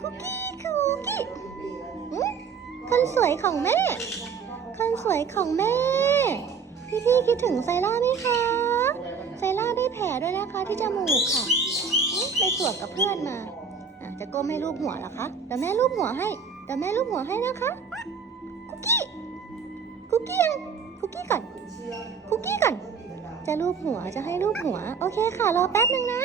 คุกกี้คนสวยของแม่คนสวยของแม่พี่คิดถึงไซล่าไหมคะไซล่าได้แผลด้วยนะคะที่จมูกค่ะไปตรวจกับเพื่อนมาจะก้มให้รูปหัวเหรอคะเดี๋ยวแม่รูปหัวให้นะคะคุกกี้ยังคุกกี้ก่อนจะรูปหัวจะให้รูปหัวโอเคค่ะรอแป๊บนึงนะ